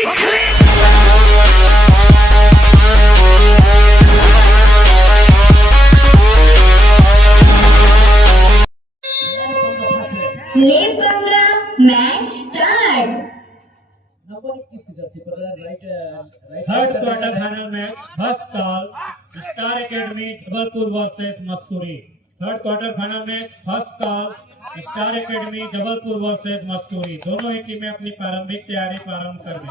लेपंगा match start. Third quarter final match first call star academy Jabalpur versus मस्कुरी। Third quarter final match first call star academy Jabalpur versus मस्कुरी। दोनों ही टीमें अपनी प्रारंभिक तैयारी प्रारंभ कर दें।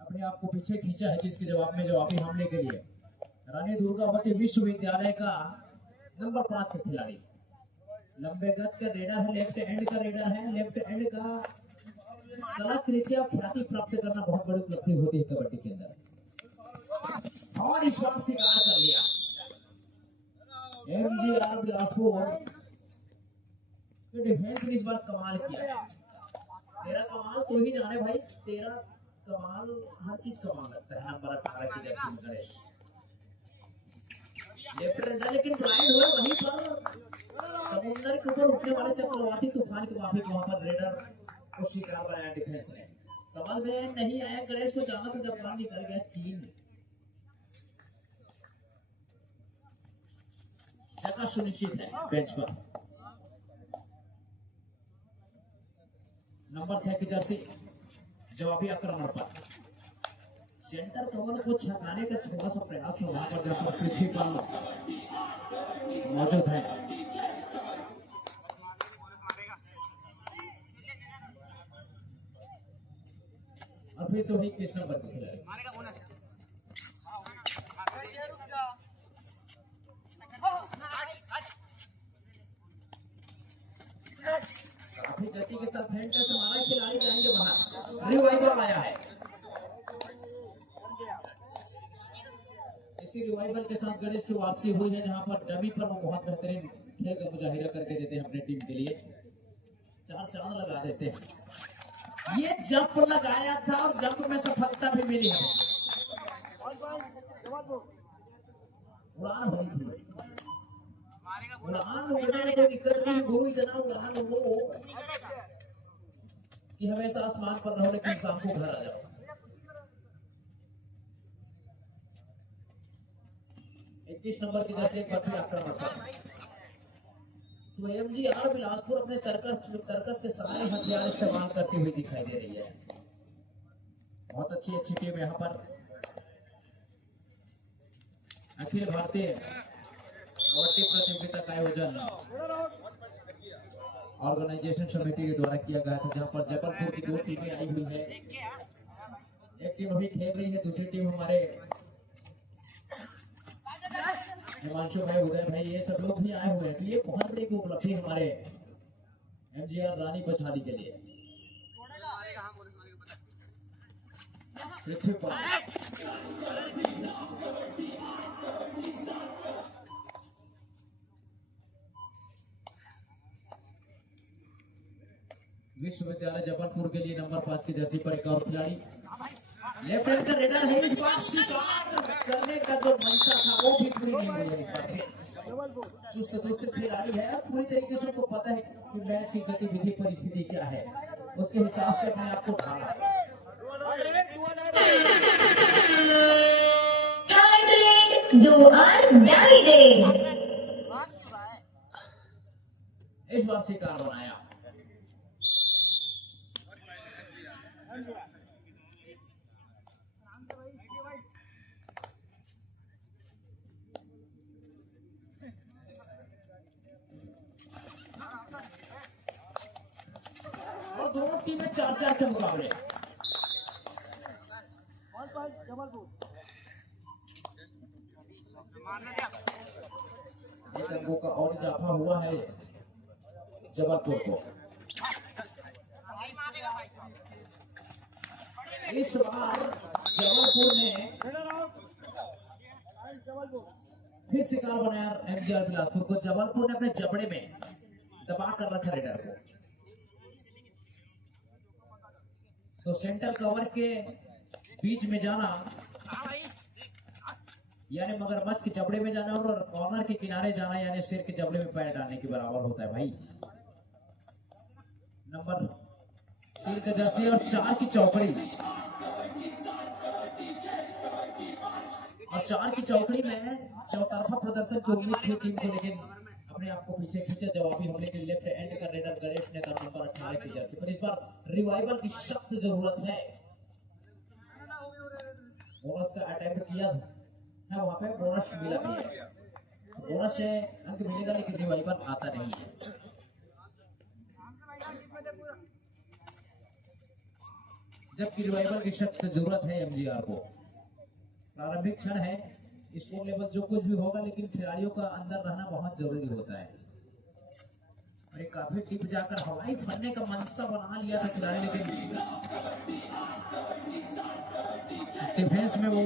अपने आप को पीछे खींचा है जिसके जवाब में जवाबी हमले के लिए रानी दुर्गावती विश्वविद्यालय का नंबर 5 का खिलाड़ी। लंबे गत का रेडर है, लेफ्ट एंड का रेडर है। लेफ्ट एंड का कलाकृतियां ख्याति प्राप्त करना बहुत बड़ी उपलब्धि होती है कबड्डी के अंदर, और इस बार शिकार कर लिया एमजीआर बिलासपुर के डिफेंस ने इस बार कमाल किया। तेरा कमाल तो ही जाने भाई, तेरा कमाल हर चीज कमाल लगता है। नंबर 18 की जर्सी में गणेश लेफ्ट रेडर, लेकिन ब्लाइंड हुआ वहीं पर समुद्र के ऊपर उठने वाले चक्रवाती तूफान के माफिक वहां पर रेडर को शिकार बनाया डिफेंस ने। समझ में नहीं आया गणेश को, जाना तो जब बाहर निकल गया चीन। जगह सुनिश्चित है बेंच पर। नंबर 6 की जर्सी जवाबी आक्रमण पर सेंटर कवर को छकाने का थोड़ा सा प्रयास में वहां पर जहां पर पृथ्वी पर मौजूद है। और फिर से वही किस नंबर के खिलाड़ी काफी गति के साथ हैंड टच मारा, खिलाड़ी जाएंगे बाहर। रिवाइवल आया है, इसी रिवाइवल के साथ गणेश की वापसी हुई है, जहां पर डमी पर वो बहुत बेहतरीन खेल का मुजाहिरा करके देते हैं अपने टीम के लिए। 4 चांद लगा देते हैं। ये जंप लगाया था और जंप में सफलता भी मिली है। उड़ान भरी थी, उड़ान होने में कोई दिक्कत नहीं। गुरु इतना उड़ान हो कि हमेशा आसमान पर रहो लेकिन शाम को घर आ जाओ। इस नंबर की जर्सी एक बार फिर आक्रमण कर तो एमजीआर बिलासपुर अपने तर्कस के सारे हथियार इस्तेमाल करती हुई दिखाई दे रही है। बहुत अच्छी टीम यहाँ पर अखिल भारतीय कबड्डी प्रतियोगिता का आयोजन ऑर्गेनाइजेशन समिति के द्वारा किया गया था, जहां पर जबलपुर की 2 टीमें आई हुई है। एक टीम अभी खेल रही है, दूसरी टीम हमारे हिमांशु भाई, उदय भाई, ये सब लोग भी आए हुए हैं। तो ये बहुत बड़ी उपलब्धि हमारे एमजीआर रानी बछाली के लिए। विश्वविद्यालय जबलपुर के लिए नंबर 5 की जर्सी पर एक और खिलाड़ी। लेफ्ट हैंड का रेडर है, इस बार शिकार करने का जो मंशा था वो भी पूरी नहीं हुई है। इस बार चुस्त खिलाड़ी है, पूरी तरीके से उनको पता है कि मैच की गतिविधि परिस्थिति क्या है, उसके हिसाब से अपने आप को ढाला है। थर्ड रेड, डू और डाई रेड। इस बार शिकार बनाया। और दोनों टीमें 4-4 के मुकाबले। एक अंकों का और इजाफा हुआ है जबलपुर को। इस बार जबलपुर ने फिर शिकार बनाया एमजीआर बिलासपुर को। जबलपुर ने अपने जबड़े में दबा कर रखा रेडर को, तो सेंटर कवर के बीच में जाना यानी मगरमच्छ के जबड़े में जाना और कॉर्नर के किनारे जाना यानी सिर के जबड़े में पैर डालने के बराबर होता है भाई। नंबर 3 का जर्सी और 4 की चौकड़ी। और 4 की चौकड़ी में चौतरफा प्रदर्शन की उम्मीद थी टीम को, लेकिन अपने आप को पीछे खींचा जवाबी हमले के लेफ्ट एंड का रेडर गणेश ने कहा नंबर 18 की जर्सी पर। इस बार रिवाइवल की सख्त जरूरत है। बोनस का अटेम्प्ट किया है, वहां पे बोनस मिला भी है, बोनस से अंक मिलेगा लेकिन रिवाइवल आता नहीं है। जबकि रिवाइवल की सख्त जरूरत है एमजीआर को। प्रारंभिक क्षण है, स्कोर लेवल जो कुछ भी होगा, लेकिन खिलाड़ियों का अंदर रहना बहुत जरूरी होता है। और एक काफी टिप जाकर हवाई फरने का मंशा बना लिया था खिलाड़ी, लेकिन डिफेंस में वो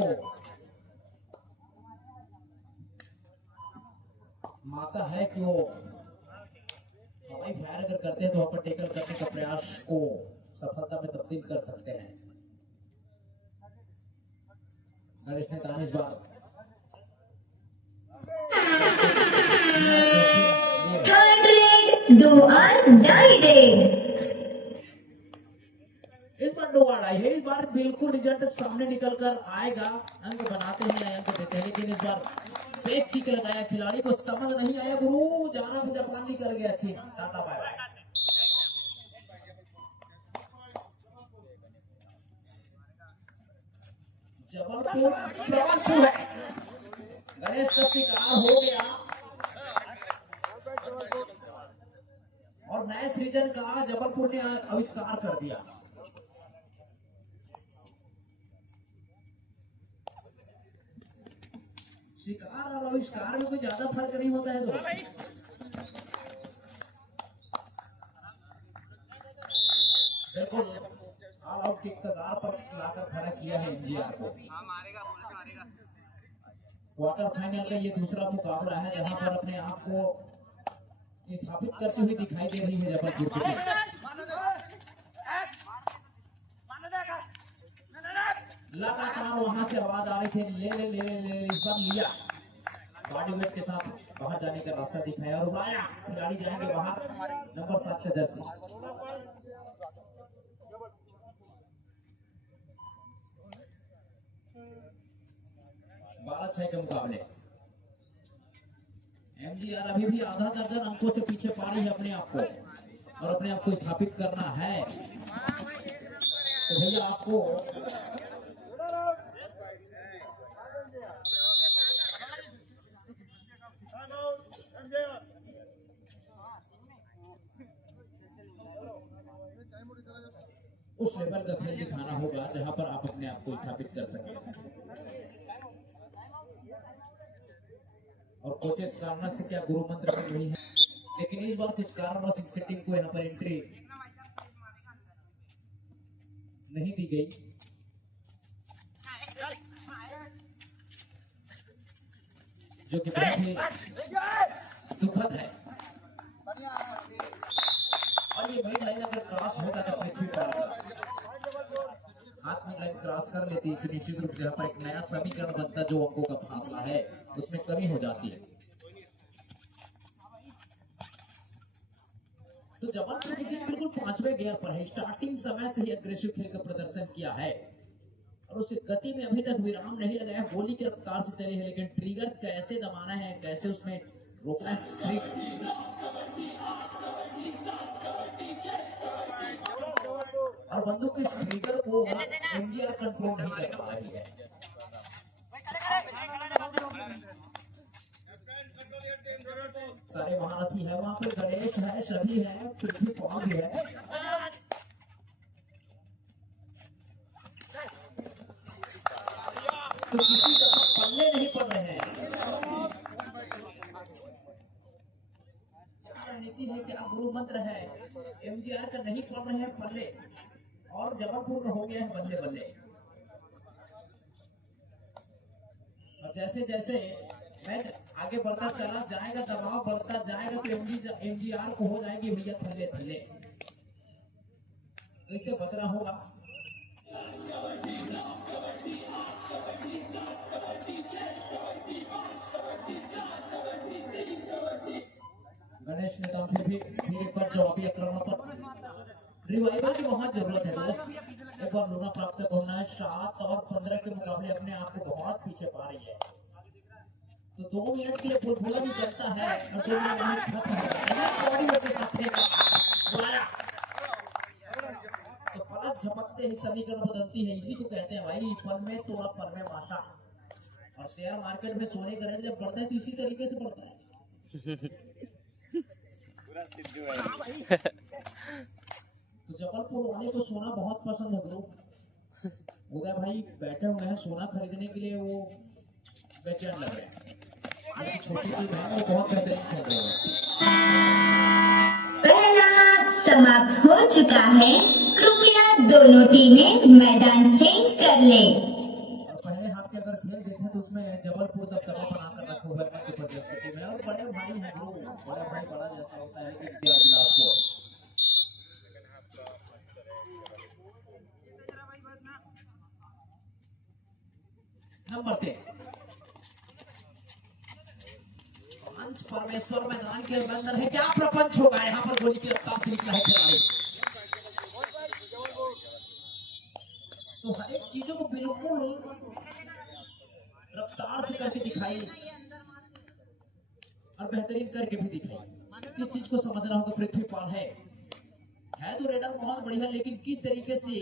माता है कि वो हवाई फायर अगर करते हैं तो वहां पर टेकल करने का प्रयास को सफलता में तब्दील कर सकते हैं। गणेश ने कहा इस बार थर्ड रेड, डू और डाई रेड। इस बार दो आड़ आई है, इस बार बिल्कुल रिजल्ट सामने निकल कर आएगा। अंक बनाते हैं, अंक देते हैं, लेकिन इस बार बैक किक लगाया, खिलाड़ी को समझ नहीं आया, गुरु जाना तो जापान निकल गया। अच्छी टाटा बाय बाय। जबलपुर है, गणेश का शिकार हो गया और नए सृजन का जबलपुर ने आविष्कार कर दिया। शिकार और आविष्कार में कोई ज्यादा फर्क नहीं होता है दोस्तों। बिल्कुल ऑल आउट की कगार पर लाकर खड़ा किया है एमजीआर को। क्वार्टर फाइनल का ये दूसरा मुकाबला है जहां पर अपने आप को स्थापित करती हुई दिखाई दे रही है जबलपुर की टीम। लगातार वहां से आवाज आ रही थी, ले ले ले ले ले, इस बार लिया, बॉडी वेट के साथ बाहर जाने का रास्ता दिखाया और उड़ाया। खिलाड़ी जाएंगे बाहर, नंबर 7 का जर्सी। 12-6 के मुकाबले एमजीआर अभी भी आधा दर्जन अंकों से पीछे पा रही है अपने आप को, और अपने आप को स्थापित करना है तो भैया आपको उस लेवल का खेल दिखाना होगा जहां पर आप अपने आप को स्थापित कर सकें। और कोचेस कारणवश से क्या गुरु मंत्र मिल रही है, लेकिन इस बार कुछ कारणवश इसकी टीम को यहाँ पर एंट्री नहीं दी गई, जो कि बहुत ही दुखद है। और ये मेन लाइन अगर क्रॉस होता तो पृथ्वीपाल का हाथ में लाइन क्रॉस कर लेती तो निश्चित रूप से यहाँ पर एक नया समीकरण बनता, जो अंकों का फासला है उसमें कमी हो जाती है। तो जबलपुर की टीम बिल्कुल 5वें गियर पर है, स्टार्टिंग समय से ही अग्रेसिव खेल का प्रदर्शन किया है और उसकी गति में अभी तक विराम नहीं लगाया। गोली की रफ्तार से चली है, लेकिन ट्रिगर कैसे दबाना है, कैसे उसमें रोकना है, और बंदूक के ट्रिगर को एमजीआर कंट्रोल नहीं कर पा रही है। सारे महारथी है वहां पे, गणेश है, सभी है, पृथ्वी पहुंच भी है। तो किसी तरह पल्ले नहीं पड़ रहे हैं। क्या रणनीति है, क्या गुरु मंत्र है, एमजीआर का नहीं पड़ रहे हैं पल्ले और जबलपुर का हो गया है बल्ले बल्ले। और जैसे जैसे मैच आगे बढ़ता चला जाएगा, दबाव बढ़ता जाएगा तो एमजीआर को हो जाएगी भैया थल्ले थल्ले। कैसे बचना होगा, गणेश ने तो फिर एक बार जवाबी आक्रमण पर रिवाइवल की बहुत जरूरत है दोस्त। एक बार लोना प्राप्त होना है। 7 और 15 के मुकाबले अपने आप को बहुत पीछे पा रही है। तो 2 मिनट के लिए फुलफुला भी चलता है और 2 मिनट में खत्म हो जाता है। बॉडी वेट के साथ बुलाया तो पलक झपकते ही समीकरण बदलती है। इसी को कहते हैं भाई पल में तोड़ा पल में माशा। और शेयर मार्केट में सोने का रेट जब बढ़ता है तो इसी तरीके से बढ़ता है। तो जबलपुर वाले को सोना बहुत पसंद है ब्रो। उदय भाई बैठे हुए हैं सोना खरीदने के लिए, वो बेचैन लग रहे हैं। छोटी टीम है वो बहुत बेहतरीन खेल रही है। पहला समाप्त हो चुका है, कृपया दोनों टीमें मैदान चेंज कर ले। और पहले हाथ के अगर खेल देखें तो उसमें जबलपुर दबदबा बनाकर रखा हुआ है मध्य प्रदेश की टीम है। और बड़े भाई हैं ब्रो, बड़ा भाई बड़ा जैसा होता है कि बिलासपुर। नंबर 3 पंच परमेश्वर मैदान के अंदर है। क्या प्रपंच होगा यहाँ पर। गोली की रफ्तार से निकला है खिलाड़ी। तो हर एक चीजों को बिल्कुल रफ्तार से करके दिखाई और बेहतरीन करके भी दिखाई। इस चीज को समझना होगा। पृथ्वीपाल है तो रेडर बहुत बढ़िया, लेकिन किस तरीके से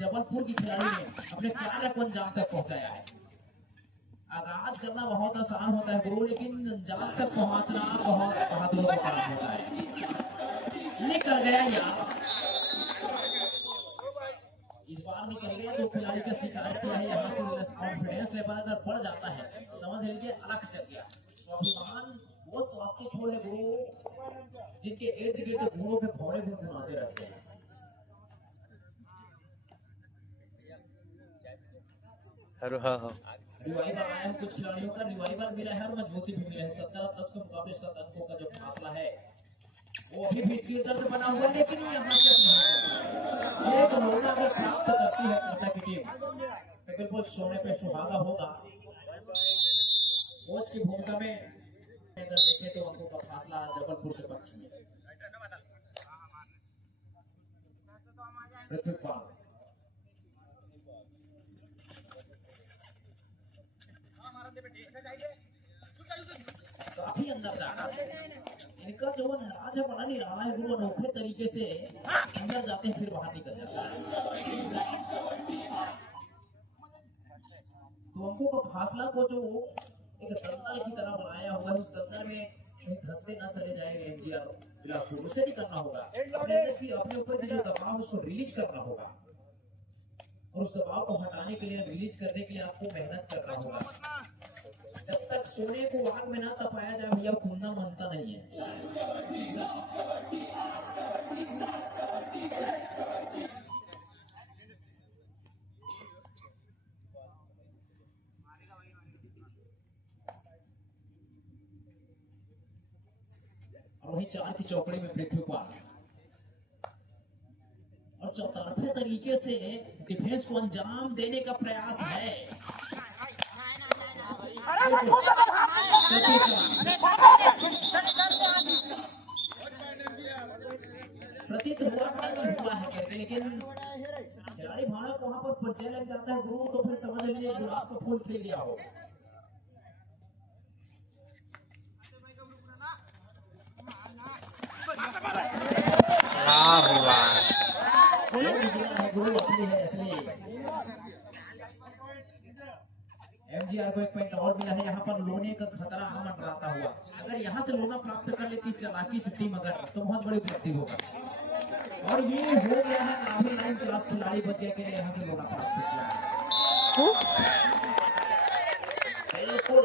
जबलपुर की खिलाड़ी ने अपने कार्य को अंजाम तक पहुंचाया है। आगाज करना बहुत आसान होता है गुरु, लेकिन अंजाम तक पहुंचना बहुत बहादुरों का काम होता है। निकल गया यार, इस बार निकल गया। तो खिलाड़ी का शिकार किया है। यहाँ से कॉन्फिडेंस लेवल अगर बढ़ जाता है, समझ लीजिए अलग चल गया। स्वाभिमान वो स्वास्थ्य फूल है गुरु, जिनके इर्द गिर्द घोड़ों के भौरे गुनगुनाते रहते हैं। रिवाइवल आया है कुछ खिलाड़ियों का, रिवाइवल मिला है और मजबूती भी मिला है। 17-10 के मुकाबले 7 अंकों का जो फासला है वो अभी भी सिर दर्द बना हुआ है। लेकिन यहाँ से एक मौका अगर प्राप्त करती है कोटा की टीम तो बिल्कुल सोने पे सुहागा होगा। कोच की भूमिका में अगर देखें तो अंकों का फासला जबलपुर के पक्ष में। पृथ्वीपाल काफी अंदर जा रहा है। इनका जो अंदाज है बड़ा नहीं रहा है गुरु, अनोखे तरीके से अंदर जाते हैं फिर बाहर निकल जाते हैं। तो अंकों का फासला को जो एक दंगल की तरह बनाया हुआ है, उस दंगल में कहीं धंसते ना चले जाए एमजीआर बिलासपुर, उसे नहीं करना होगा। अपने ऊपर की जो दबाव उसको रिलीज करना होगा और उस दबाव को हटाने के लिए, रिलीज करने के लिए आपको मेहनत करना होगा। जब तक सोने को आग में ना तपाया जाए भैया खूनना मनता नहीं है। और वहीं 4 की चौकड़ी में पृथ्वीपाल और चौतरफे तरीके से डिफेंस को अंजाम देने का प्रयास है। प्रतीत हुआ टच हुआ है करके, लेकिन खिलाड़ी भारत वहां पर परिचय लग जाता है गुरु, तो फिर समझ लीजिए गुलाब का फूल खिल गया हो। गुरु असली है, असली। एमजीआर को 1 पॉइंट और मिला है। यहाँ पर लोने का खतरा मंडराता हुआ, अगर यहाँ से लोना प्राप्त कर लेती चालाकी से टीम अगर, तो बहुत बड़ी उपलब्धि होगा। और ये हो गया है काफी लाइन क्लास खिलाड़ी बचे के लिए यहाँ से लोना प्राप्त किया। बिल्कुल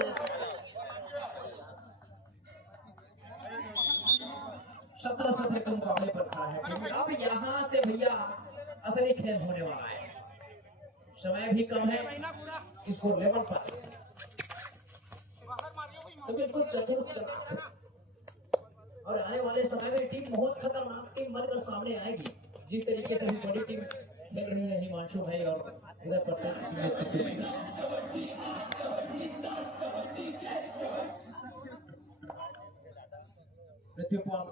17 के मुकाबले पर खड़ा है। अब यहाँ से भैया असली खेल होने वाला है। समय भी कम है इसको लेवल पर, तो बिल्कुल चतुर चालाक और आने वाले समय में टीम बहुत खतरनाक टीम बनकर सामने आएगी। जिस तरीके से भी बड़ी टीम खेल रही है हिमांशु भाई और उदय पटेल। पृथ्वीपाल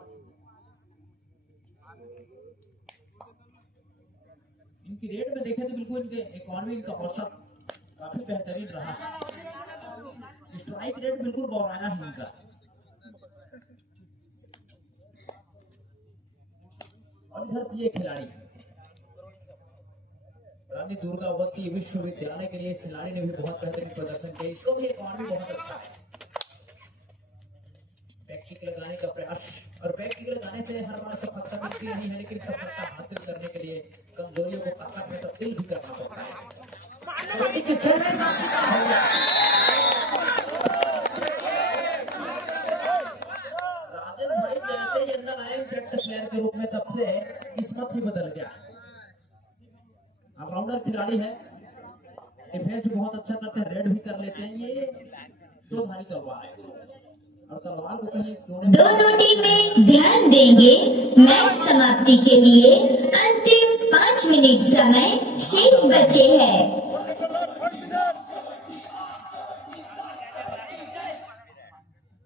इनकी रेट में देखें तो बिल्कुल इनके इकोनॉमी, इनका औसत काफी बेहतरीन रहा है। स्ट्राइक रेट बिल्कुल बौराया है इनका। और इधर से ये खिलाड़ी रानी दुर्गावती विश्वविद्यालय के लिए इस खिलाड़ी ने भी बहुत बेहतरीन प्रदर्शन किया। इसको भी इकोनॉमी बहुत अच्छा है। बैक किक लगाने का प्रयास, और बैक किक लगाने से हर बार सफलता मिलती नहीं है, लेकिन सफलता हासिल करने के लिए कमजोरियों को ताकत में तब्दील भी करना पड़ता है। राजेश भाई जैसे ही अंदर आए प्रैक्टिस प्लेयर के रूप में, तब से किस्मत ही बदल गया। ऑलराउंडर खिलाड़ी है, डिफेंस भी बहुत अच्छा करते हैं, रेड भी कर लेते हैं। ये दो धारी तलवार है और तलवार को कहीं दोनों टीमें ध्यान देंगे। मैच समाप्ति के लिए अंतिम 5 मिनट समय शेष बचे हैं।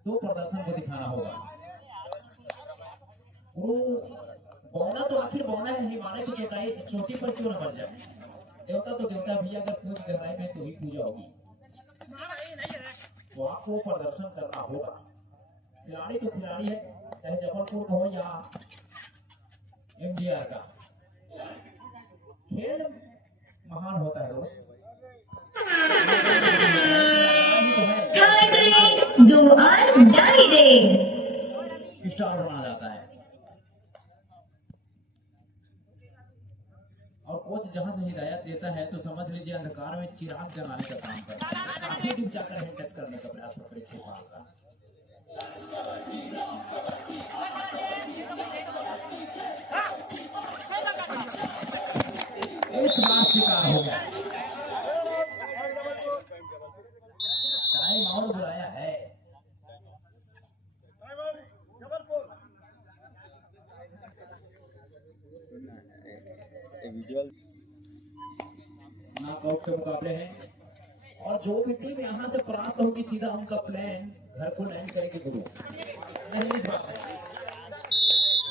दो प्रदर्शन को दिखाना होगा। वो बौना तो आखिर बौना है, हिमालय की चोटी पर क्यों न मर जाए। देवता तो देवता भी, अगर कूद गहराई में तो ही पूजा होगी। तो आपको प्रदर्शन करना होगा। खिलाड़ी तो खिलाड़ी है, चाहे जबलपुर का हो या एमजीआर का। खेल महान होता है दोस्त। थर्ड रेड, 2 और डाई रेड। स्टार बनाया जाता है और कोच जहां से हिदायत देता है तो समझ लीजिए अंधकार में चिराग जलाने का काम करता है। काफी डूब जाकर हैंड टच करने का प्रयास परीक्षित का। इस बार शिकार हो गया। टाइम आउट बुलाया है। नॉकआउट के मुकाबले हैं और जो भी टीम यहाँ से परास्त होगी सीधा उनका प्लान घर को लैंड करेगी गुरु। नहीं इस बात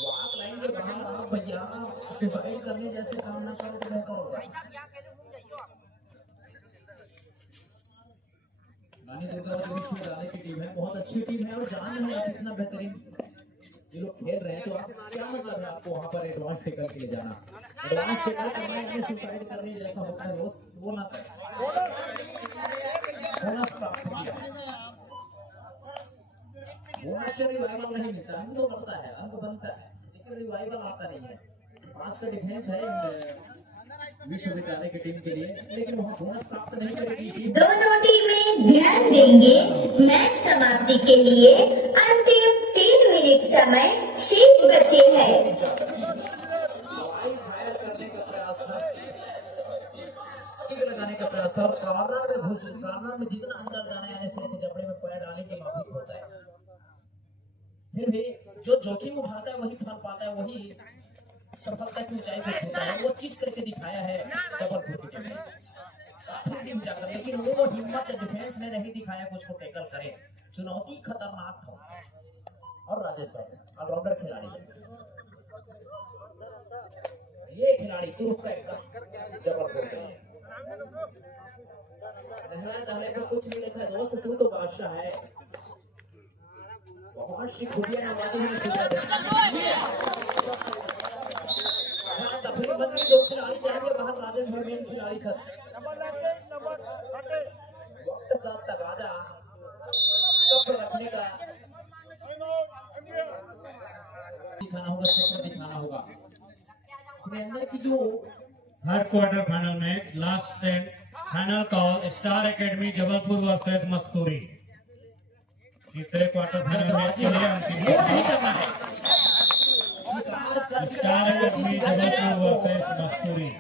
वॉक लाइन के बाहर आप भैया सुसाइड करने जैसे काम ना करो तो बेहतर होगा। रानी दुर्गावती विश्वविद्यालय की टीम है, बहुत अच्छी टीम है और जान है कितना बेहतरीन ये लोग खेल रहे हैं। तो आप क्या मतलब है आपको वहाँ पर एडवांस टेकल के लिए जाना? एडवांस टेकल करना यानी सुसाइड करने जैसा होता है दोस्त, वो ना करें। बोनस प्राप्त किया, बोनस से रिवाइवल नहीं मिलता। अंक तो बनता है, अंक बनता है, लेकिन रिवाइवल आता नहीं है। 5 का डिफेंस है विश्वविद्यालय की टीम के लिए, लेकिन वहाँ बोनस प्राप्त नहीं करेगी। दोनों टीमें ध्यान देंगे। मैच समाप्ति के लिए अंतिम 3 मिनट समय शेष बचे हैं। फायर करने का प्रयास था, किक लगाने का प्रयास था और कॉर्नर में जितना अंदर जाने आने से जबड़े में पैर डालने के माफिक होता है। फिर भी जो जोखिम उठाता है वही फल पाता है, वही सफलता की ऊंचाई को छूता है। वो चीज करके दिखाया है जबलपुर की टीम ने काफी टीम जाकर, लेकिन वो हिम्मत डिफेंस ने नहीं दिखाया कि उसको टैकल करे। चुनौती खतरनाक था। और राजेश भाई ऑलराउंडर खिलाड़ी है, ये खिलाड़ी तुरुप का जबलपुर के लिए दहले पर कुछ नहीं लिखा दोस्त, तू तो बादशाह है। बहुत सी खुबियां नवाजी में खुबियां तफरी बन गई। 2 खिलाड़ी जाएंगे बाहर, राजेश भाई मेन खिलाड़ी खत वक्त प्राप्त राजा सब रखने का दिखाना होगा, सब दिखाना होगा। अंदर की जो third quarter final match, last and final call, star academy Jabalpur versus Masturi. तीसरे क्वार्टर फाइनल मैच के लिए अंतिम star academy Jabalpur versus Masturi.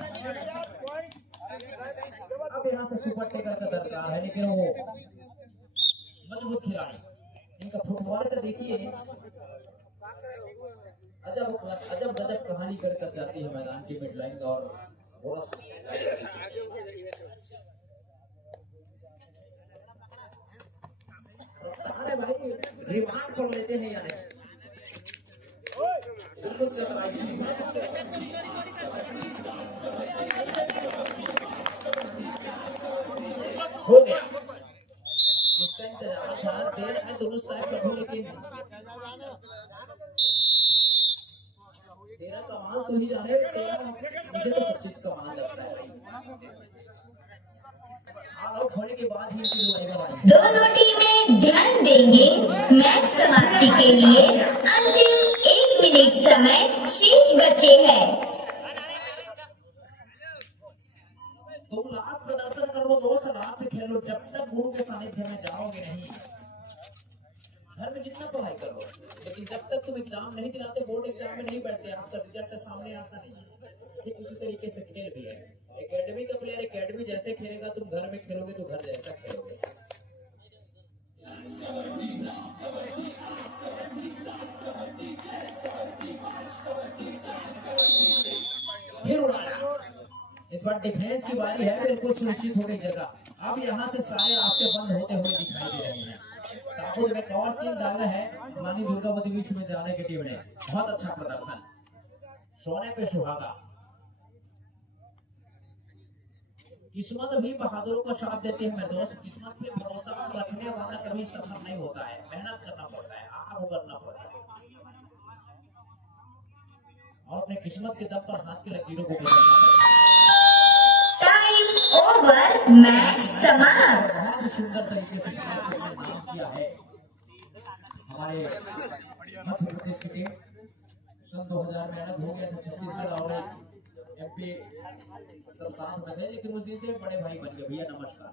अब यहाँ से सुपर टेकर का दरकार है, लेकिन वो मजबूत खिलाड़ी, इनका फुटबॉल का देखिए अजब गजब कहानी कर जाती है मैदान की मिड लाइन और बोनस। अरे भाई रिमांड कर लेते हैं या नहीं? बिल्कुल हो गया। जिसका इंतजार था देर है दुरुस्त है प्रभु, लेकिन तेरा कमाल तू ही जाने। तेरा मुझे तो सब चीज कमाल लगता है भाई। ऑल आउट होने के बाद ही इनकी लड़ाई बनाई। दोनों टीमें ध्यान देंगे, मैच समाप्ति के लिए अंतिम 1 मिनट समय शेष बचे हैं। तुम लाख प्रदर्शन करो दोस्त, रात खेलो, जब तक गुरु के सानिध्य में जाओगे नहीं। घर में जितना पढ़ाई करो, लेकिन जब तक तुम एग्जाम नहीं दिलाते, बोर्ड एग्जाम में नहीं बैठते, आपका रिजल्ट सामने आता नहीं है। ठीक उसी तरीके से खेल भी है। एकेडमी का प्लेयर एकेडमी जैसे खेलेगा, तुम घर में खेलोगे तो घर जैसा खेलोगे। फिर उड़ाया। इस बार डिफेंस की बारी है, बिल्कुल सुनिश्चित हो गई जगह। अब यहाँ से सारे रास्ते बंद होते हुए दिखाई दे रहे हैं। ताबूत में कवर 3 डाला है रानी दुर्गावती विश्वविद्यालय की टीम ने। बहुत अच्छा प्रदर्शन, सोने पे सुहागा। किस्मत भी बहादुरों का साथ देती है मेरे दोस्त। किस्मत पे भरोसा रखने वाला कभी सफल नहीं होता है, मेहनत करना पड़ता है, आग उगलना पड़ता है और अपने किस्मत के दम पर हाथ की लकीरों को बदलना पड़ता है। टाइम ओवर, मैच समाप्त। बहुत ही सुंदर तरीके से समाज को अपने नाम किया है हमारे मध्य प्रदेश की टीम। सन 2000 में अलग हो गया था छत्तीसगढ़ और एमपी सब साथ में थे, लेकिन उस दिन से बड़े भाई बन गए। भैया नमस्कार।